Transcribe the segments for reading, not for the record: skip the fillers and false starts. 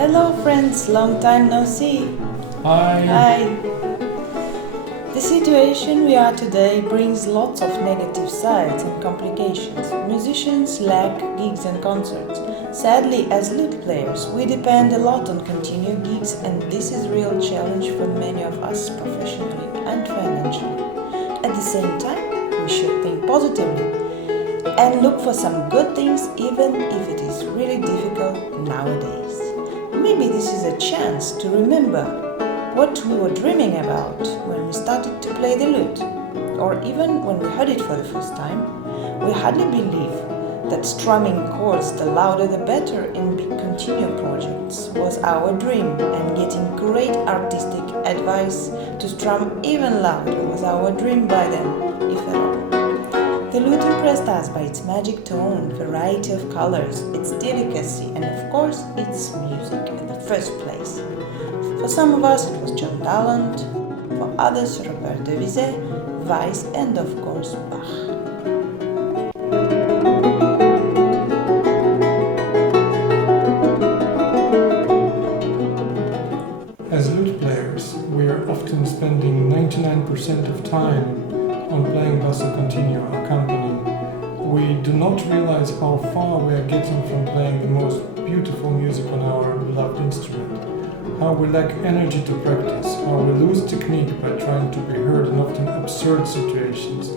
Hello friends, long time no see. Hi. Hi. The situation we are today brings lots of negative sides and complications. Musicians lack gigs and concerts. Sadly, as lute players, we depend a lot on continued gigs, and this is a real challenge for many of us professionally and financially. At the same time, we should think positively and look for some good things even if it is really difficult nowadays. Maybe this is a chance to remember what we were dreaming about when we started to play the lute, or even when we heard it for the first time. We hardly believe that strumming chords the louder the better in big continuo projects was our dream, and getting great artistic advice to strum even louder was our dream by then, if at all. The lute impressed us by its magic tone, variety of colors, its delicacy, and of course its music in the first place. For some of us it was John Dalland, for others Robert de Bizet, Weiss, and of course Bach. As lute players, we are often spending 99% of time on playing basso continuo accompanying. We do not realize how far we are getting from playing the most beautiful music on our beloved instrument, how we lack energy to practice, how we lose technique by trying to be heard in often absurd situations,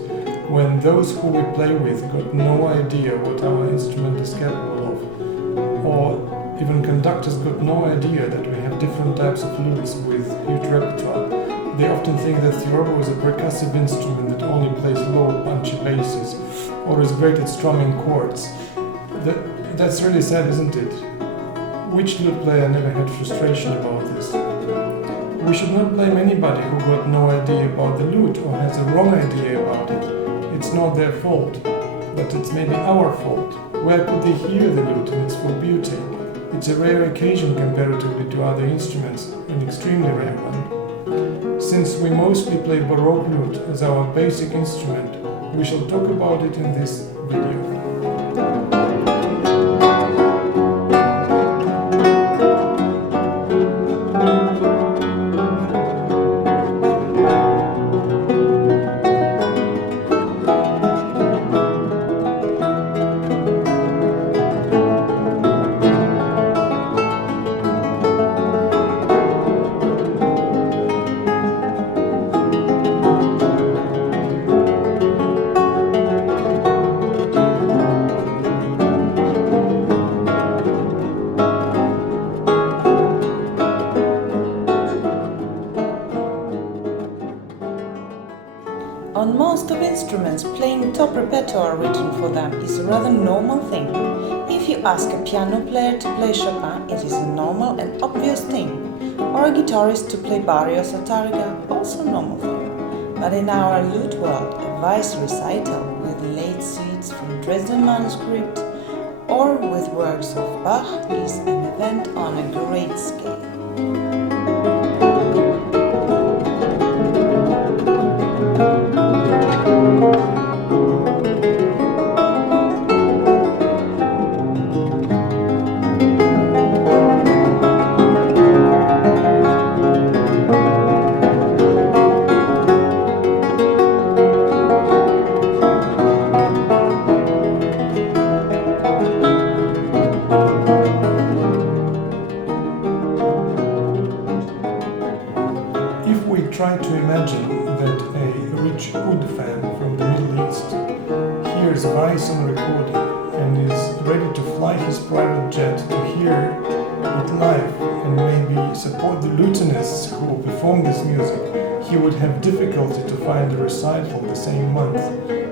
when those who we play with got no idea what our instrument is capable of, or even conductors got no idea that we have different types of lutes with huge repertoire. They often think that theorbo is a percussive instrument that only plays low, punchy basses, or is great at strumming chords. That's really sad, isn't it? Which lute player never had frustration about this? We should not blame anybody who got no idea about the lute or has a wrong idea about it. It's not their fault, but it's maybe our fault. Where could they hear the lute in its full beauty? It's a rare occasion comparatively to other instruments, an extremely rare one. Since we mostly play Baroque lute as our basic instrument, we shall talk about it in this video. On most of instruments, playing top repertoire written for them is a rather normal thing. If you ask a piano player to play Chopin, it is a normal and obvious thing, or a guitarist to play Barrios or Targa, also a normal thing. But in our lute world, a Weiss recital with late suites from Dresden Manuscript or with works of Bach is an event on a great scale. Try to imagine that a rich oud fan from the Middle East hears Weiss on recording and is ready to fly his private jet to hear it live and maybe support the lutenists who will perform this music. He would have difficulty to find a recital the same month.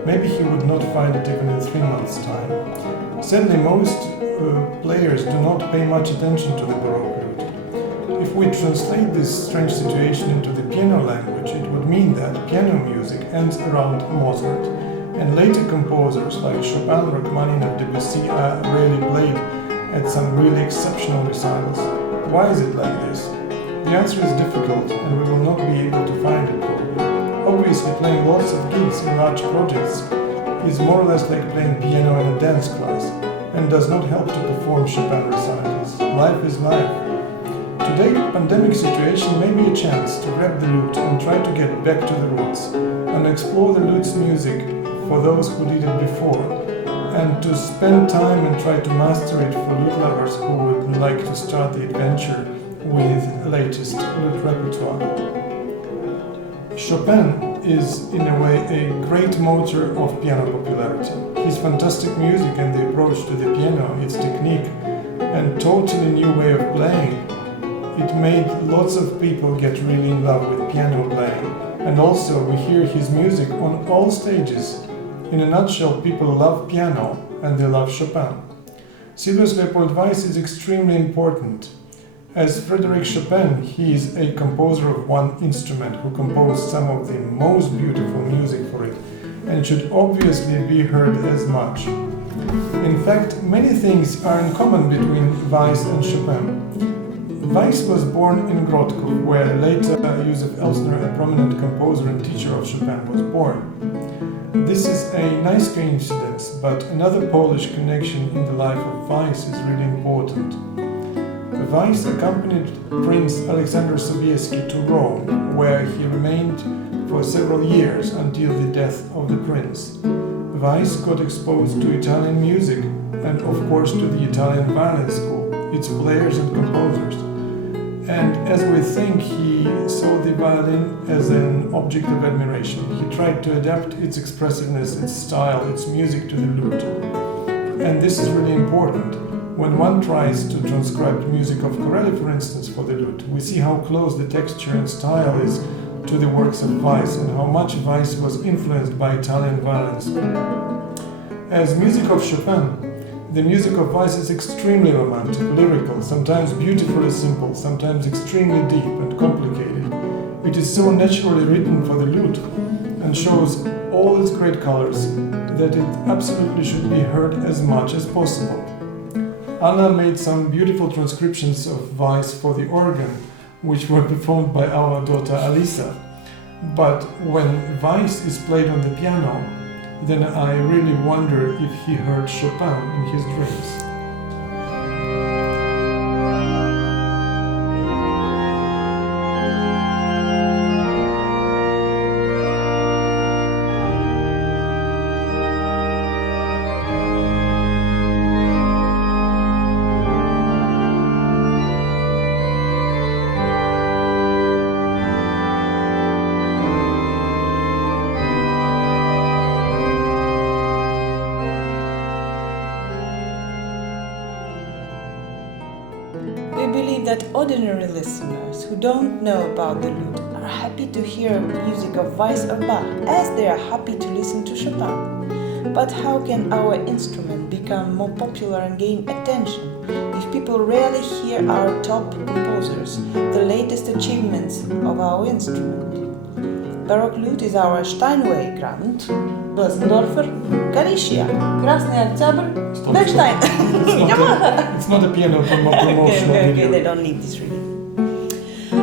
maybe he would not find it even in 3 months' time. Sadly, most players do not pay much attention to the Baroque lute. If we translate this strange situation into the piano language, it would mean that piano music ends around Mozart, and later composers like Chopin, Rachmaninoff, Debussy are rarely played at some really exceptional recitals. Why is it like this? The answer is difficult, and we will not be able to find it probably. Obviously, playing lots of gigs in large projects is more or less like playing piano in a dance class, and does not help to perform Chopin recitals. Life is life. Today, pandemic situation may be a chance to grab the lute and try to get back to the roots, and explore the lute's music for those who did it before, and to spend time and try to master it for lute lovers who would like to start the adventure with latest lute repertoire. Chopin is, in a way, a great motor of piano popularity. His fantastic music and the approach to the piano, its technique, and totally new way of playing, it made lots of people get really in love with piano playing. And also, we hear his music on all stages. In a nutshell, people love piano and they love Chopin. Silvius Leopold Weiss is extremely important. As Frédéric Chopin, he is a composer of one instrument who composed some of the most beautiful music for it, and should obviously be heard as much. In fact, many things are in common between Weiss and Chopin. Weiss was born in Grodków, where later Józef Elsner, a prominent composer and teacher of Chopin, was born. This is a nice coincidence, but another Polish connection in the life of Weiss is really important. Weiss accompanied Prince Alexander Sobieski to Rome, where he remained for several years until the death of the prince. Weiss got exposed to Italian music and, of course, to the Italian violin school, its players and composers. And as we think, he saw the violin as an object of admiration. He tried to adapt its expressiveness, its style, its music to the lute. And this is really important. When one tries to transcribe the music of Corelli, for instance, for the lute, we see how close the texture and style is to the works of Weiss, and how much Weiss was influenced by Italian violins. As music of Chopin, the music of Weiss is extremely romantic, lyrical, sometimes beautifully simple, sometimes extremely deep and complicated. It is so naturally written for the lute and shows all its great colors that it absolutely should be heard as much as possible. Anna made some beautiful transcriptions of Weiss for the organ, which were performed by our daughter Alisa. But when Weiss is played on the piano, then I really wonder if he heard Chopin in his dreams. We believe that ordinary listeners who don't know about the lute are happy to hear music of Weiss or Bach, as they are happy to listen to Chopin. But how can our instrument become more popular and gain attention if people rarely hear our top composers, the latest achievements of our instrument? Baroque lute is our Steinway grant, Bösendorfer, Galicia, Krasny October, Bechstein. It's not a piano promotional okay, they don't need this really.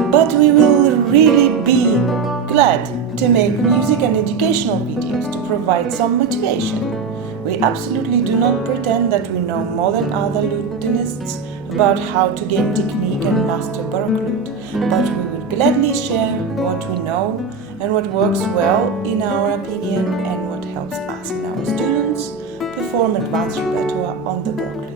But we will really be glad to make music and educational videos to provide some motivation. We absolutely do not pretend that we know more than other lutenists about how to gain technique and master Baroque lute, but we would gladly share what we know and what works well in our opinion and what helps us and our students perform advanced repertoire on the Baroque lute.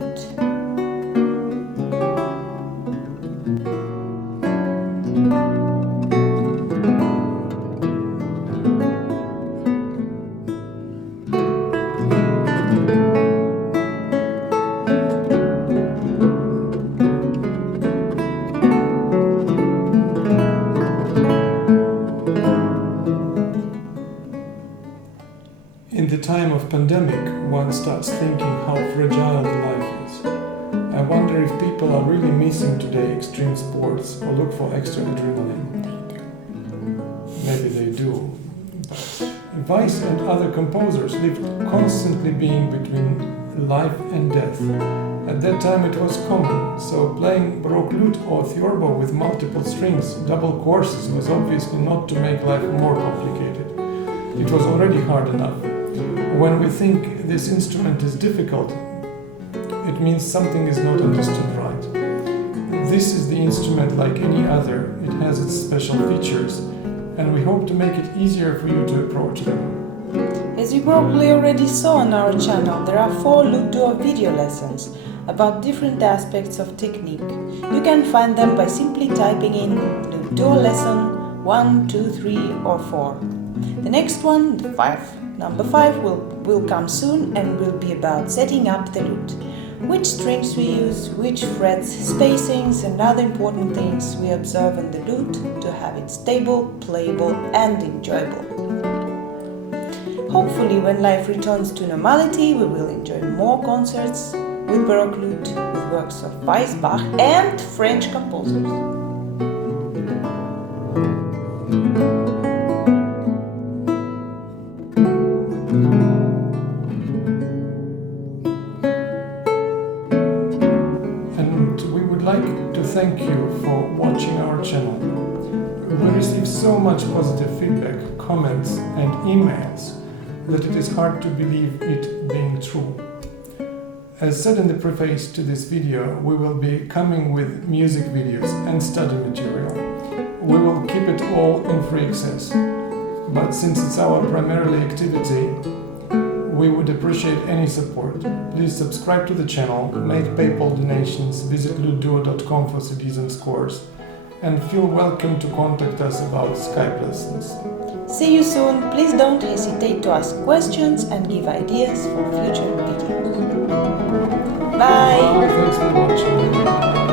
In the time of pandemic, one starts thinking how fragile life is. I wonder if people are really missing today extreme sports or look for extra adrenaline. Maybe they do. But Weiss and other composers lived constantly being between life and death. At that time it was common, so playing Baroque lute or theorbo with multiple strings, double courses, was obviously not to make life more complicated. It was already hard enough. When we think this instrument is difficult, it means something is not understood right. This is the instrument like any other. It has its special features, and we hope to make it easier for you to approach them. As you probably already saw on our channel, there are 4 Luteduo video lessons about different aspects of technique. You can find them by simply typing in Luteduo lesson 1, 2, 3 or 4. The next one, number 5, will come soon and will be about setting up the lute. Which strings we use, which frets, spacings and other important things we observe on the lute to have it stable, playable and enjoyable. Hopefully when life returns to normality, we will enjoy more concerts with Baroque lute, with works of Weiss, Bach and French composers. And we would like to thank you for watching our channel. We receive so much positive feedback, comments and emails that it is hard to believe it being true. As said in the preface to this video, we will be coming with music videos and study material. We will keep it all in free access, but since it's our primarily activity, we would appreciate any support. Please subscribe to the channel, make PayPal donations, visit luteduo.com for CDs and scores, and feel welcome to contact us about Skype lessons. See you soon. Please don't hesitate to ask questions and give ideas for future videos. Bye! Thanks for watching.